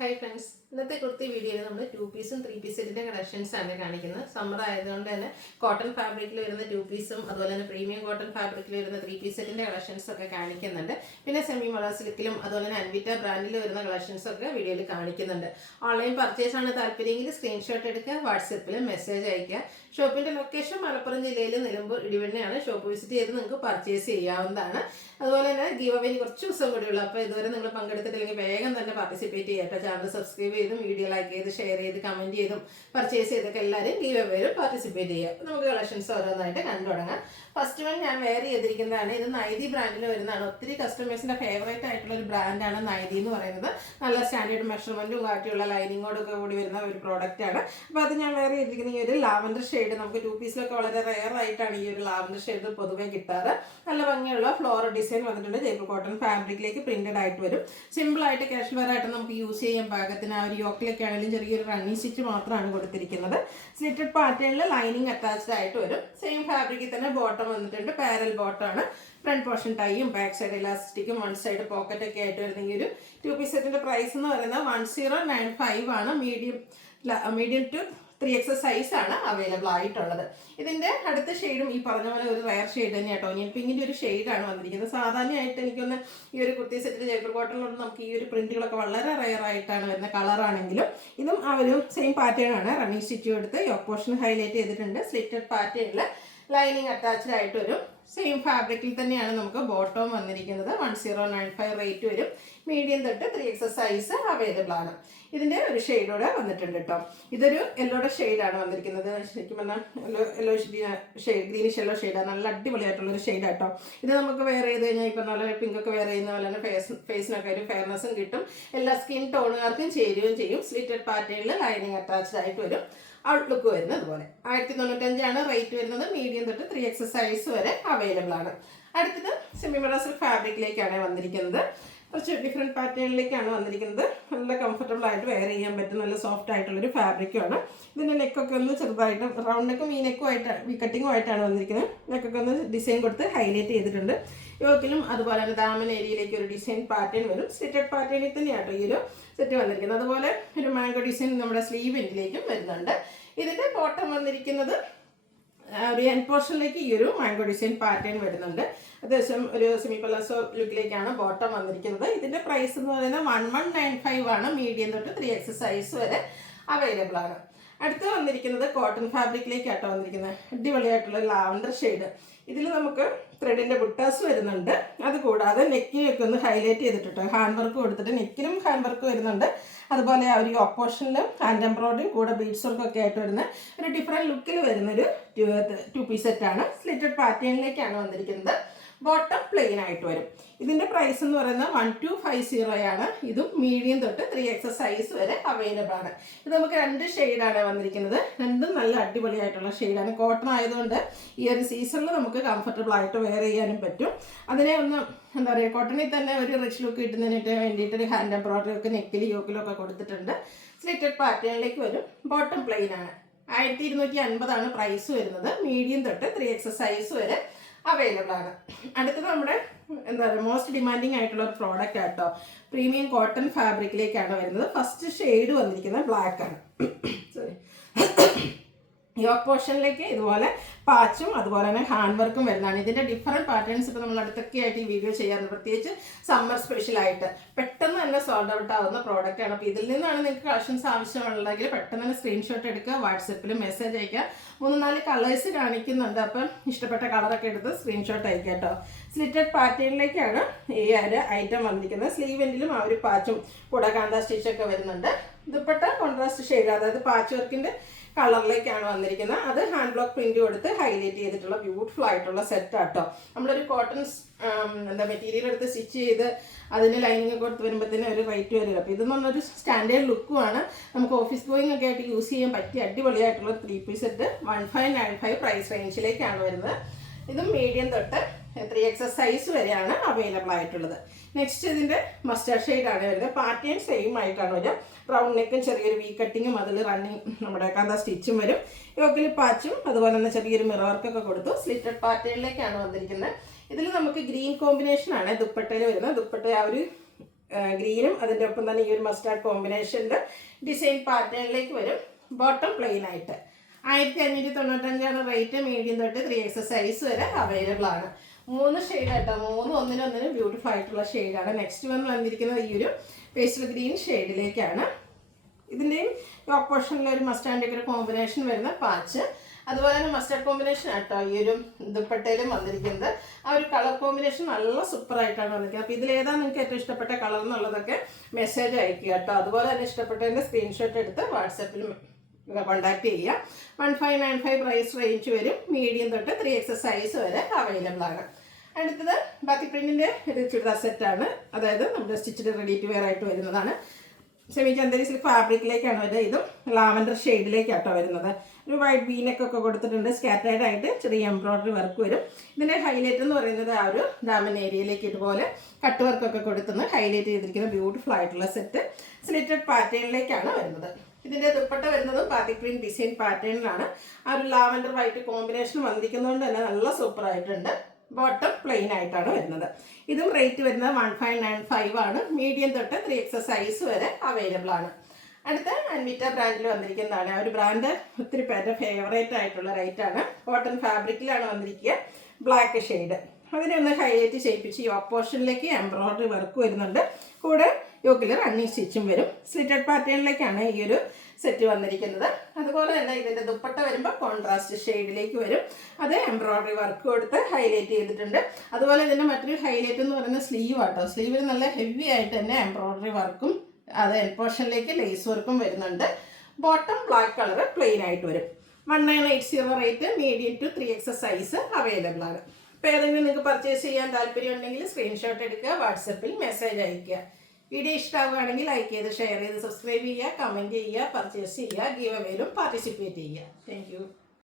Hi friends, ഇന്നത്തെ കുർത്തി വീഡിയോയിൽ നമ്മൾ 2 പീസും 3 പീസ് സെറ്റിൻ്റെ കളക്ഷൻസ് ആണ് കാണിക്കുന്നത്. സമ്മർ ആയതുകൊണ്ട് തന്നെ കോട്ടൺ ഫാബ്രിക്കിൽ വരുന്ന 2 പീസും അതുപോലെ തന്നെ പ്രീമിയം കോട്ടൺ ഫാബ്രിക്കിൽ വരുന്ന 3 പീസ് സെറ്റിൻ്റെ കളക്ഷൻസ് ഒക്കെ കാണിക്കുന്നുണ്ട്. പിന്നെ സെമി മൊള സിൽക്കിലും അതുപോലെ തന്നെ അൻവിറ്റ ബ്രാൻഡിൽ വരുന്ന കളക്ഷൻസ് ഒക്കെ വീഡിയോയിൽ കാണിക്കുന്നുണ്ട്. ഓൺലൈൻ പർച്ചേസ് ആണ് താല്പര്യമെങ്കിൽ സ്ക്രീൻഷോട്ട് എടുക്കുക, വാട്സപ്പിൽ മെസ്സേജ് അയയ്ക്കുക. ഷോപ്പിൻ്റെ ലൊക്കേഷൻ മലപ്പുറം ജില്ലയിൽ നിലമ്പൂർ ഇടിവണ്ണയാണ്. ഷോപ്പ് വിസിറ്റ് ചെയ്ത് നിങ്ങൾക്ക് പർച്ചേസ് ചെയ്യാവുന്നതാണ്. അതുപോലെ തന്നെ ഗീവ് അവേന് കുറച്ച് ദിവസം കൂടിയുള്ളൂ. അപ്പോൾ ഇതുവരെ നിങ്ങൾ പങ്കെടുത്തിട്ടില്ലെങ്കിൽ വേഗം തന്നെ പാർട്ടിസിപ്പേറ്റ് ചെയ്യട്ടെ. ചാനൽ സബ്സ്ക്രൈബ് ചെയ്തും വീഡിയോ ലൈക്ക് ചെയ്ത് ഷെയർ ചെയ്ത് കമൻറ്റ് ചെയ്തും പർച്ചേസ് ചെയ്തൊക്കെ എല്ലാവരും ഗീവ് അവേയിൽ പാർട്ടിസിപ്പേറ്റ് ചെയ്യുക. അപ്പോൾ നമുക്ക് കളക്ഷൻസ് ഓരോന്നായിട്ട് കണ്ടു തുടങ്ങാം. ഫസ്റ്റ് വൺ ഞാൻ വെയർ ചെയ്തിരിക്കുന്നതാണ്. ഇത് നൈതി ബ്രാൻഡിൽ വരുന്നതാണ്. ഒത്തിരി കസ്റ്റമേഴ്സിൻ്റെ ഫേവറേറ്റ് ആയിട്ടുള്ള ഒരു ബ്രാൻഡാണ് നൈതി എന്ന് പറയുന്നത്. നല്ല സ്റ്റാൻഡേർഡ് മെഷർമെൻറ്റും കാട്ടിയുള്ള ലൈനിങ്ങോടൊക്കെ കൂടി വരുന്ന ഒരു പ്രോഡക്റ്റ് ആണ്. അപ്പോൾ അത് ഞാൻ വെയർ ചെയ്തിരിക്കുന്ന ഈ ഒരു ലാവൻഡർ ഷെയ്ഡ്, നമുക്ക് 2 പീസിലൊക്കെ വളരെ റെയർ ആയിട്ടാണ് ഈ ഒരു ലാവൻഡർ ഷെയ്ഡ് പൊതുവെ കിട്ടാറ്. നല്ല ഭംഗിയുള്ള ഫ്ലോറൽ ഡിസൈൻ വന്നിട്ടുണ്ട്. ജയ്പൂർ കോട്ടൺ ഫാബ്രിക്കിലേക്ക് പ്രിന്റഡ് ആയിട്ട് വരും. സിമ്പിൾ ആയിട്ട് കാഷ്വൽ വെയർ ആയിട്ട് നമുക്ക് യൂസ് ചെയ്യാൻ പാകത്തിന്. ആ ഒരു യോക്കിലൊക്കെ ആണെങ്കിലും ചെറിയൊരു റണ്ണിങ് സ്റ്റിച്ച് മാത്രമാണ് കൊടുത്തിരിക്കുന്നത്. സ്ലിറ്റഡ് പാറ്റേണിൽ ലൈനിങ് അറ്റാച്ച്ഡ് ആയിട്ട് വരും. സെയിം ഫാബ്രിക്കിൽ തന്നെ ബോട്ടം വന്നിട്ടുണ്ട്. പാരൽ ബോട്ടമാണ്. ഫ്രണ്ട് പോർഷൻ ടൈയും ബാക്ക് സൈഡ് ഇലാസ്റ്റിക്കും വൺ സൈഡ് പോക്കറ്റ് ഒക്കെ ആയിട്ട് വരുന്നെങ്കിൽ ഒരു 2 പീസ് സെറ്റിന്റെ പ്രൈസ് എന്ന് പറയുന്നത് 1095 ആണ്. മീഡിയം ടു 3X സൈസ് ആണ് അവൈലബിൾ ആയിട്ടുള്ളത്. ഇതിന്റെ അടുത്ത ഷെയ്ഡും ഈ പറഞ്ഞ പോലെ ഒരു റയർ ഷെയ്ഡ് തന്നെ കേട്ടോ. ഒനിയൻ പിങ്കിന്റെ ഒരു ഷെയ്ഡാണ് വന്നിരിക്കുന്നത്. സാധാരണയായിട്ട് എനിക്കൊന്ന് ഈ ഒരു കുർത്തി സെറ്റിൽ ജയ്പൂർ കോട്ടണിലുള്ള നമുക്ക് ഈ ഒരു പ്രിന്റുകളൊക്കെ വളരെ റയർ ആയിട്ടാണ് വരുന്ന കളറാണെങ്കിലും ഇതും ആ ഒരു സെയിം പാറ്റേൺ ആണ്. റണ്ണിങ് സ്റ്റിച്ചും എടുത്ത് യോക്ക് പോർഷൻ ഹൈലൈറ്റ് ചെയ്തിട്ടുണ്ട്. സ്ലിറ്റഡ് പാറ്റേണിൽ ലൈനിങ് അറ്റാച്ച്ഡ് ആയിട്ട് വരും. സെയിം ഫാബ്രിക്കിൽ തന്നെയാണ് നമുക്ക് ബോട്ടം വന്നിരിക്കുന്നത്. 1095 റേറ്റ് വരും. മീഡിയം തൊട്ട് 3X സൈസ് അവൈലബിൾ ആണ്. ഇതിൻ്റെ ഒരു ഷെയ്ഡോടെ വന്നിട്ടുണ്ട് കേട്ടോ. ഇതൊരു യെല്ലോയുടെ ഷെയ്ഡാണ് വന്നിരിക്കുന്നത്. ശരിക്കും പറഞ്ഞാൽ യെല്ലോ ഷെയ്ഡ്, ഗ്രീനിഷ് യെല്ലോ ഷെയ്ഡാണ്. നല്ല അടിപൊളിയായിട്ടുള്ളൊരു ഷെയ്ഡ് കേട്ടോ. ഇത് നമുക്ക് വെയർ ചെയ്ത് കഴിഞ്ഞാൽ ഇപ്പം നല്ല പിങ്കൊക്കെ വെയർ ചെയ്യുന്ന പോലെ തന്നെ ഫേസിനൊക്കെ ഒരു ഫെയർനെസ്സും കിട്ടും. എല്ലാ സ്കിൻ ടോണുകാർക്കും ചേരുകയും ചെയ്യും. സ്ലിറ്റഡ് പാറ്റേണിൽ ലൈനിങ് അറ്റാച്ച്ഡ് ആയിട്ട് വരും. ഔട്ട്ലുക്ക് വരുന്നത് അതുപോലെ 1095 ആണ് റേറ്റ് വരുന്നത്. മീഡിയം തൊട്ട് 3X സൈസ് വരെ അവൈലബിൾ ആണ്. അടുത്തത് സെമി മൊള സിൽക്ക് ഫാബ്രിക്കിലേക്കാണ് വന്നിരിക്കുന്നത്. കുറച്ച് ഡിഫറെൻറ്റ് പാറ്റേണിലേക്കാണ് വന്നിരിക്കുന്നത്. നല്ല കംഫർട്ടബിൾ ആയിട്ട് വെയർ ചെയ്യാൻ പറ്റും. നല്ല സോഫ്റ്റ് ആയിട്ടുള്ളൊരു ഫാബ്രിക്കുമാണ്. ഇതിൻ്റെ നെക്കൊക്കെ ഒന്ന് ചെറുതായിട്ട് റൗണ്ട് നെക്കും ഈ നെക്കും ആയിട്ട് ഈ കട്ടിങ്ങും ആയിട്ടാണ് വന്നിരിക്കുന്നത്. നെക്കൊക്കെ ഒന്ന് ഡിസൈൻ കൊടുത്ത് ഹൈലൈറ്റ് ചെയ്തിട്ടുണ്ട്. യോക്കിലും അതുപോലെ തന്നെ ദാമൻ ഏരിയയിലേക്ക് ഒരു ഡിസൈൻ പാറ്റേൺ വരും. സ്ലിറ്റഡ് പാറ്റേണിൽ തന്നെയാട്ടോ ഈ ഒരു സെറ്റ് വന്നിരിക്കുന്നത്. അതുപോലെ ഒരു മാംഗോ ഡിസൈൻ നമ്മുടെ സ്ലീവ് എൻഡിലേക്കും വരുന്നുണ്ട്. ഇതിൻ്റെ ബോട്ടം വന്നിരിക്കുന്നത് ഒരു എൻ പോർഷനിലേക്ക് ഈ ഒരു മാംഗോ ഡിസൈൻ പാറ്റേൺ വരുന്നുണ്ട്. അത്യാവശ്യം ഒരു സെമി പലാസോ ലുക്കിലേക്കാണ് ബോട്ടം വന്നിരിക്കുന്നത്. ഇതിൻ്റെ പ്രൈസ് എന്ന് പറയുന്നത് 1195 ആണ്. മീഡിയം തൊട്ട് 3X സൈസ് വരെ അവൈലബിൾ ആണ്. അടുത്ത് വന്നിരിക്കുന്നത് കോട്ടൺ ഫാബ്രിക്കിലേക്കാട്ടോ വന്നിരിക്കുന്നത്. അടിപൊളിയായിട്ടുള്ള ലാവൻഡർ ഷെയ്ഡ്. ഇതിൽ നമുക്ക് ത്രെഡിൻ്റെ ബുട്ടാസ് വരുന്നുണ്ട്. അതുകൂടാതെ നെക്കിനൊക്കെ ഒന്ന് ഹൈലൈറ്റ് ചെയ്തിട്ടുണ്ട്. ഹാൻഡ് വർക്ക് കൊടുത്തിട്ട് നെക്കിലും ഹാൻഡ് വർക്ക് വരുന്നുണ്ട്. അതുപോലെ ആ ഒരു ഓപ്പോഷനിലും ഹാൻഡ് എംബ്രോയിഡറിയും കൂടെ ബീഡ്സ് വർക്കൊക്കെ ആയിട്ട് വരുന്ന ഒരു ഡിഫറെൻറ്റ് ലുക്കിൽ വരുന്നൊരു 2 പീസ് സെറ്റാണ്. സ്ലിറ്റഡ് പാറ്റേണിലേക്കാണ് വന്നിരിക്കുന്നത്. ബോട്ടം പ്ലെയിൻ ആയിട്ട് വരും. ഇതിൻ്റെ പ്രൈസ് എന്ന് പറയുന്നത് 1250 ആണ്. ഇതും മീഡിയം തൊട്ട് 3X സൈസ് വരെ അവൈലബിൾ ആണ്. ഇത് നമുക്ക് 2 ഷെയ്ഡാണ് വന്നിരിക്കുന്നത്. രണ്ടും നല്ല അടിപൊളിയായിട്ടുള്ള ഷെയ്ഡാണ്. കോട്ടൺ ആയതുകൊണ്ട് ഈ ഒരു സീസണിൽ നമുക്ക് കംഫർട്ടബിൾ ആയിട്ട് വെയർ ചെയ്യാനും പറ്റും. അതിനെ ഒന്ന് എന്താ പറയുക, കോട്ടണിൽ തന്നെ ഒരു റിച്ച് ലുക്ക് കിട്ടുന്നതിന് വേണ്ടിയിട്ട് ഒരു ഹാൻഡ് എംബ്രോയിഡറി ഒക്കെ നെക്കിലും യോക്കിലും ഒക്കെ കൊടുത്തിട്ടുണ്ട്. സ്ലിറ്റഡ് പാറ്റേണിലേക്ക് വരും. ബോട്ടം പ്ലെയിൻ ആണ്. 1250 ആണ് പ്രൈസ് വരുന്നത്. മീഡിയം തൊട്ട് 3X സൈസ് വരെ അവൈലബിൾ ആണ്. അടുത്തത് നമ്മുടെ എന്താ പറയുക മോസ്റ്റ് ഡിമാൻഡിങ് ആയിട്ടുള്ള ഒരു പ്രോഡക്റ്റ് ആട്ടോ. പ്രീമിയം കോട്ടൺ ഫാബ്രിക്കിലേക്കാണ് വരുന്നത്. ഫസ്റ്റ് ഷെയ്ഡ് വന്നിരിക്കുന്നത് ബ്ലാക്ക് ആണ്. സോറി, യോക്ക് പോർഷനിലേക്ക് ഇതുപോലെ പാച്ചും അതുപോലെ തന്നെ ഹാൻഡ് വർക്കും വരുന്നതാണ്. ഇതിൻ്റെ ഡിഫറെൻറ്റ് പാറ്റേൺസ് ഇപ്പോൾ നമ്മൾ അടുത്തൊക്കെ ആയിട്ട് ഈ വീഡിയോ ചെയ്യാറുണ്ട്. പ്രത്യേകിച്ച് സമ്മർ സ്പെഷ്യലായിട്ട് പെട്ടെന്ന് തന്നെ സോൾഡ് ഔട്ട് ആവുന്ന പ്രോഡക്റ്റാണ്. അപ്പോൾ ഇതിൽ നിന്നാണ് നിങ്ങൾക്ക് കളക്ഷൻസ് ആവശ്യമുണ്ടെങ്കിൽ പെട്ടെന്ന് തന്നെ സ്ക്രീൻഷോട്ട് എടുക്കുക, വാട്സപ്പിൽ മെസ്സേജ് അയക്കുക. 3-4 കളേഴ്സ് കാണിക്കുന്നുണ്ട്. അപ്പം ഇഷ്ടപ്പെട്ട കളറൊക്കെ എടുത്ത് സ്ക്രീൻഷോട്ട് അയക്കുക കേട്ടോ. സ്ലിറ്റഡ് പാറ്റേണിലേക്കാണ് ഈ ഒരു ഐറ്റം വന്നിരിക്കുന്നത്. സ്ലീവ് എൻഡിലും ആ ഒരു പാച്ചും കൂടെ കാന്ത സ്റ്റിച്ചൊക്കെ വരുന്നുണ്ട്. ദുപ്പട്ട കോൺട്രാസ്റ്റ് ഷെയ്ഡ്, അതായത് പാച്ച് വർക്കിൻ്റെ കളറിലേക്കാണ് വന്നിരിക്കുന്നത്. അത് ഹാൻഡ് ബ്ലോക്ക് പ്രിന്റ് കൊടുത്ത് ഹൈലൈറ്റ് ചെയ്തിട്ടുള്ള ബ്യൂട്ടിഫുൾ ആയിട്ടുള്ള സെറ്റ് ആട്ടോ. നമ്മളൊരു കോട്ടൺ മെറ്റീരിയൽ എടുത്ത് സ്റ്റിച്ച് ചെയ്ത് അതിന് ലൈനിങ് കൊടുത്ത് വരുമ്പോഴത്തേനും ഒരു റേറ്റ് വരില്ല. അപ്പോൾ ഇതെന്ന് പറഞ്ഞൊരു സ്റ്റാൻഡേർഡ് ലുക്കുമാണ്. നമുക്ക് ഓഫീസ് ഗോയിങ് ഒക്കെ ആയിട്ട് യൂസ് ചെയ്യാൻ പറ്റിയ അടിപൊളിയായിട്ടുള്ള 3 പീസ് സെറ്റ് 1595 പ്രൈസ് റേഞ്ചിലേക്കാണ് വരുന്നത്. ഇതും മീഡിയം തൊട്ട് 3X സൈസ് വരെയാണ് അവൈലബിൾ ആയിട്ടുള്ളത്. നെക്സ്റ്റ് ഇതിൻ്റെ മസ്റ്റാർഡ് ഷെയ്ഡാണ് വരുന്നത്. പാറ്റേൺ സെയിം ആയിട്ടാണ് വരിക. റൗണ്ട് നെക്കും ചെറിയൊരു വി കട്ടിങ്ങും അതിൽ റണ്ണിങ് നമ്മുടെ കാന്ത സ്റ്റിച്ചും വരും. യോക്കിൽ പാച്ചും അതുപോലെ തന്നെ ചെറിയൊരു മിറർ വർക്കൊക്കെ കൊടുത്തു. സ്ലിറ്റഡ് പാറ്റേണിലേക്കാണ് വന്നിരിക്കുന്നത്. ഇതിൽ നമുക്ക് ഗ്രീൻ കോമ്പിനേഷൻ ആണ് ദുപ്പട്ടയിൽ വരുന്നത്. ദുപ്പട്ട ആ ഒരു ഗ്രീനും അതിൻ്റെ ഒപ്പം തന്നെ ഈ ഒരു മസ്റ്റാർഡ് കോമ്പിനേഷനിൽ ഡിസൈൻ പാറ്റേണിലേക്ക് വരും. ബോട്ടം പ്ലെയിൻ ആയിട്ട് 1595 റേറ്റ്. മീഡിയം തൊട്ട് 3X സൈസ് വരെ അവൈലബിൾ ആണ്. 3 ഷെയ്ഡ് കേട്ടോ, 3 ഒന്നിനൊന്നിനും ബ്യൂട്ടിഫുൾ ആയിട്ടുള്ള ഷെയ്ഡാണ്. നെക്സ്റ്റ് വന്നിരിക്കുന്നത് ഈ ഒരു പേസ്റ്റൽ ഗ്രീൻ ഷെയ്ഡിലേക്കാണ്. ഇതിൻ്റെയും ടോപ്പ് പോർഷനിൽ ഒരു മസ്റ്റാർഡിൻ്റെ ഒരു കോമ്പിനേഷൻ വരുന്ന പാച്ച്, അതുപോലെ തന്നെ മസ്റ്റാർഡ് കോമ്പിനേഷൻ ആട്ടോ ഈ ഒരു ദുപ്പട്ടയിലും വന്നിരിക്കുന്നത്. ആ ഒരു കളർ കോമ്പിനേഷൻ നല്ല സൂപ്പറായിട്ടാണ് വന്നിരിക്കുന്നത്. അപ്പോൾ ഇതിലേതാണ് നിങ്ങൾക്ക് ഏറ്റവും ഇഷ്ടപ്പെട്ട കളർ എന്നുള്ളതൊക്കെ മെസ്സേജ് അയക്കുക കേട്ടോ. അതുപോലെ തന്നെ ഇഷ്ടപ്പെട്ടതിൻ്റെ സ്ക്രീൻഷോട്ട് എടുത്ത് വാട്സാപ്പിൽ കോൺടാക്ട് ചെയ്യുക. 1595 പ്രൈസ് റേഞ്ച് വരും. മീഡിയം തൊട്ട് 3X സൈസ് വരെ അവൈലബിൾ ആണ്. അടുത്തത് ബാത്തിക് പ്രിന്റിൻ്റെ ഒരു ചുരിദാർ സെറ്റാണ്. അതായത് നമ്മുടെ സ്റ്റിച്ചിഡ് റെഡി ടു വെയർ ആയിട്ട് വരുന്നതാണ്. സെമി ചന്ദേരി സിൽക്ക് ഫാബ്രിക്കിലേക്കാണ് വരുന്നത്. ഇതും ലാവൻഡർ ഷെയ്ഡിലേക്കാട്ടോ വരുന്നത്. ഒരു വൈറ്റ് വീനൊക്കെ കൊടുത്തിട്ടുണ്ട്. സ്കാറ്റേർഡ് ആയിട്ട് ചെറിയ എംബ്രോയ്ഡറി വർക്ക് വരും. ഇതിൻ്റെ ഹൈലൈറ്റ് എന്ന് പറയുന്നത് ആ ഒരു ഡാമൻ ഏരിയയിലേക്ക് ഇതുപോലെ കട്ട് വർക്കൊക്കെ കൊടുത്തുനിന്ന് ഹൈലൈറ്റ് ചെയ്തിരിക്കുന്ന ബ്യൂട്ടിഫുൾ ആയിട്ടുള്ള സെറ്റ് സ്ലിറ്റഡ് പാറ്റേണിലേക്കാണ് വരുന്നത്. ഇതിൻ്റെ ദുപ്പട്ട വരുന്നതും ബാത്തിക് പ്രിന്റ് ഡിസൈൻ പാറ്റേണിലാണ്. ആ ഒരു ലാവൻഡർ വൈറ്റ് കോമ്പിനേഷൻ വന്നിരിക്കുന്നതുകൊണ്ട് തന്നെ നല്ല സൂപ്പറായിട്ടുണ്ട്. ബോട്ടം പ്ലെയിൻ ആയിട്ടാണ് വരുന്നത്. ഇതും റേറ്റ് വരുന്നത് 1595 ആണ്. മീഡിയം തൊട്ട് 3X സൈസ് വരെ അവൈലബിൾ ആണ്. അടുത്ത അൻവിറ്റ ബ്രാൻഡിൽ വന്നിരിക്കുന്നതാണ്. ആ ഒരു ബ്രാൻഡ് ഒത്തിരി പേരുടെ ഫേവറേറ്റ് ആയിട്ടുള്ള റേറ്റാണ്. കോട്ടൺ ഫാബ്രിക്കിലാണ് വന്നിരിക്കുക. ബ്ലാക്ക് ഷെയ്ഡ് അതിനെ ഒന്ന് ഹൈലൈറ്റ് ചെയ്യിപ്പിച്ച് യോക്ക് പോർഷനിലേക്ക് എംബ്രോയ്ഡറി വർക്ക് വരുന്നുണ്ട്. കൂടെ യോക്കിൽ റണ്ണിങ് സ്റ്റിച്ചും വരും. സ്ലിറ്റഡ് പാറ്റേണിലേക്കാണ് ഈ ഒരു സെറ്റ് വന്നിരിക്കുന്നത്. അതുപോലെ തന്നെ ഇതിൻ്റെ ദുപ്പട്ട വരുമ്പോൾ കോൺട്രാസ്റ്റ് ഷെയ്ഡിലേക്ക് വരും. അത് എംബ്രോയ്ഡറി വർക്ക് കൊടുത്ത് ഹൈലൈറ്റ് ചെയ്തിട്ടുണ്ട്. അതുപോലെ ഇതിൻ്റെ മറ്റൊരു ഹൈലൈറ്റ് എന്ന് പറയുന്നത് സ്ലീവ് ആട്ടോ. സ്ലീവിൽ നല്ല ഹെവി ആയിട്ട് തന്നെ എംബ്രോയ്ഡറി വർക്കും അത് എൽ പോർഷനിലേക്ക് ലേസ് വർക്കും വരുന്നുണ്ട്. ബോട്ടം ബ്ലാക്ക് കളർ പ്ലെയിൻ ആയിട്ട് വരും. 1980 rate. Medium to 3X size available ആണ്. അപ്പോൾ ഏതെങ്കിലും നിങ്ങൾക്ക് പർച്ചേസ് ചെയ്യാൻ താല്പര്യം ഉണ്ടെങ്കിൽ സ്ക്രീൻഷോട്ട് എടുക്കുക, വാട്സപ്പിൽ മെസ്സേജ് അയയ്ക്കുക. വീഡിയോ ഇഷ്ടമാവുകയാണെങ്കിൽ ലൈക്ക് ചെയ്ത് ഷെയർ ചെയ്ത് സബ്സ്ക്രൈബ് ചെയ്യുക, കമൻറ്റ് ചെയ്യുക, പർച്ചേസ് ചെയ്യുക, ഗീവ് അവേയിലും പാർട്ടിസിപ്പേറ്റ് ചെയ്യുക. താങ്ക്